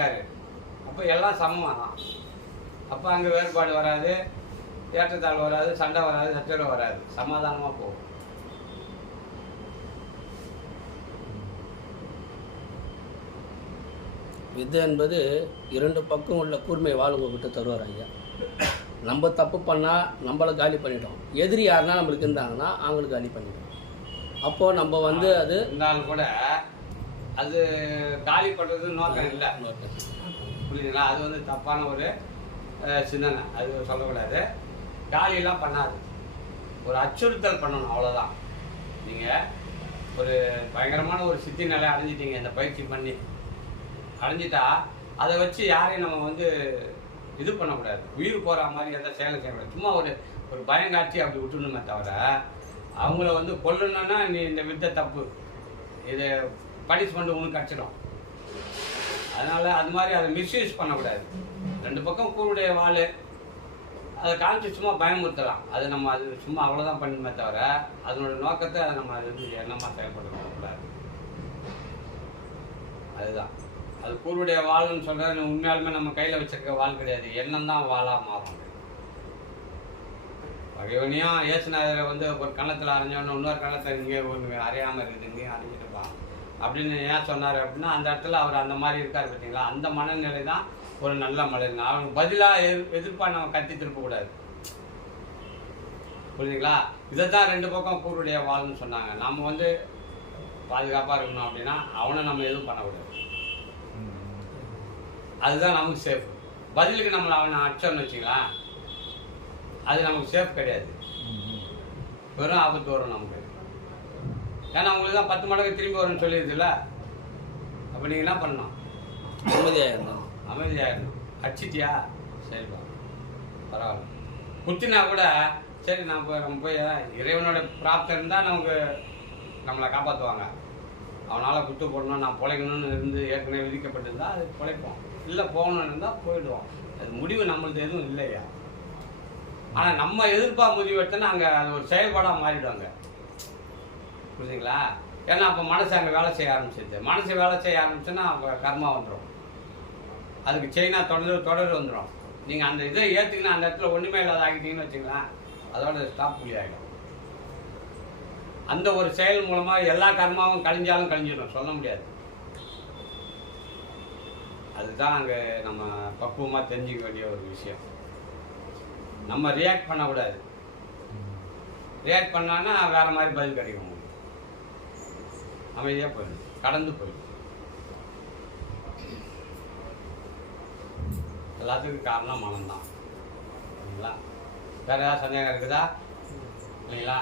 இருக்காரு. அப்போ எல்லாம் சமமாக தான் அப்போ அங்கே வேறுபாடு வராது. ஏற்றத்தாழ்வு வராது சண்டை வராது சச்சரவு வராது. சமாதானமாக போகும். வித்தை என்பது இரண்டு பக்கம் உள்ள கூர்மை வாழ் உங்ககிட்ட தருவார் ஐயா. நம்ம தப்பு பண்ணால் நம்மளை காலி பண்ணிட்டோம் எதிரி யாருன்னா நம்மளுக்கு இருந்தாங்கன்னா அவங்களுக்கு காலி பண்ணிட்டோம் அப்போது நம்ம வந்து அது இருந்தாலும் கூட அது காலி பண்ணுறது நோக்கம் இல்லை. புரியுதுங்களா? அது வந்து தப்பான ஒரு சிந்தனை. அது சொல்லக்கூடாது. காலியெல்லாம் பண்ணாது. ஒரு அச்சுறுத்தல் பண்ணணும் அவ்வளோதான் நீங்கள் ஒரு பயங்கரமான ஒரு சித்தி நிலை அடைஞ்சிட்டீங்க இந்த பயிற்சி பண்ணி. அடைஞ்சிட்டா அதை வச்சு யாரையும் நம்ம வந்து இது பண்ணக்கூடாது. உயிர் போகிற மாதிரி எந்த செயலும் செய்யக்கூடாது சும்மா ஒரு ஒரு பயங்காட்சி அப்படி விட்டுணுமே தவிர அவங்கள வந்து கொல்லணுன்னா நீ இந்த வித்த தப்பு. இது பனிஷ்மெண்ட் உனக்கு கிடச்சிடும் அதனால அது மாதிரி அதை மிஸ்யூஸ் பண்ணக்கூடாது. ரெண்டு பக்கம் கூருடைய வாள். அதை காமிச்சு சும்மா பயமுறுத்தலாம். அது நம்ம அது சும்மா அவ்வளோதான் பண்ணுமே தவிர அதனோட நோக்கத்தை அதை நம்ம அது வந்து எண்ணமாக செயல்படுத்தக்கூடாது. அதுதான். அது கூருடைய வாள்னு சொல்கிறது உண்மையாலுமே நம்ம கையில் வச்சிருக்க வாள் கிடையாது. எண்ணம் தான் வாளாக மாறும். பகைவனையும் ஏசுநாதரை வந்து ஒரு கணத்தில் அரைஞ்சோன்னு இன்னொரு கணத்தை இங்கே ஒன்று அறையாமல் இருக்குது இங்கேயும் அரைஞ்சிருப்பான் அப்படின்னு ஏன் சொன்னார் அப்படின்னா அந்த இடத்துல அவர் அந்த மாதிரி இருக்கார் பார்த்தீங்களா? அந்த மனநிலை தான் ஒரு நல்ல மனிதன். அவனுக்கு பதிலாக எதிர் எதிர்ப்பாக நம்ம கத்தி திருப்பக்கூடாது புரியுதுங்களா? இதை தான் ரெண்டு பக்கம் கூருடைய வாழ்னு சொன்னாங்க. நம்ம வந்து பாதுகாப்பாக இருக்கணும் அப்படின்னா அவனை நம்ம எதுவும் பண்ணக்கூடாது. அதுதான் நமக்கு சேஃப் பதிலுக்கு நம்மளை அவனை அடிச்சோன்னு வச்சுங்களேன் அது நமக்கு சேஃப் கிடையாது. வெறும் ஆபத்து வரும் நமக்கு. ஏன்னா உங்களுக்கு தான் பத்து மடங்கு திரும்பி வரும்னு சொல்லிடுதுல்ல அப்போ நீங்கள் என்ன பண்ணணும்? நிம்மதியாக இருந்தோம் அமைதியாயிடணும் அடிச்சிட்டியா சரிப்பா பரவாயில்ல. குத்தினா கூட சரி நான் போய் நம்ம போய் இறைவனோட பிராப்தம் இருந்தால் நமக்கு நம்மளை காப்பாற்றுவாங்க அவனால் குத்து போடணும் நான் பிழைக்கணும்னு இருந்து ஏற்கனவே விதிக்கப்பட்டிருந்தா அது பிழைப்போம். இல்லை போகணும்னு இருந்தால் போயிடுவோம். அது முடிவு நம்மளது எதுவும் இல்லையா? ஆனால் நம்ம எதிர்ப்பாக முடிவு எடுத்தோன்னா அங்கே அது ஒரு செயல்பாடாக மாறிடுவாங்க. புரியுதுங்களா ஏன்னா அப்போ மனசு அங்கே வேலை செய்ய ஆரம்பிச்சிருது. மனசு வேலை செய்ய ஆரம்பிச்சுன்னா அப்போ கர்மா வந்துடும் அதுக்கு செயினாக தொடர் தொடர் வந்துடும் நீங்கள் அந்த இதை ஏற்றுக்கினா அந்த இடத்துல ஒன்றுமே இல்லாத ஆகிட்டீங்கன்னு வச்சுக்கலாம் அதோட ஸ்டாப் புள்ளி ஆகிடும் அந்த ஒரு செயல் மூலமாக எல்லா கர்மாவும் கழிஞ்சாலும் கழிஞ்சிடும். சொல்ல முடியாது. அதுதான் அங்கே நம்ம பக்குவமாக தெரிஞ்சுக்க வேண்டிய ஒரு விஷயம். நம்ம ரியாக்ட் பண்ணக்கூடாது. ரியாக்ட் பண்ணான்னா வேறு மாதிரி பதில் கிடைக்கும். உங்களுக்கு அமைதியாக போயிடும் கடந்து போயிடும் எல்லாத்துக்கும் காரணம் மனம்தான். சரிங்களா வேறு ஏதாவது சந்தேகம் இருக்குதா? இல்லைங்களா?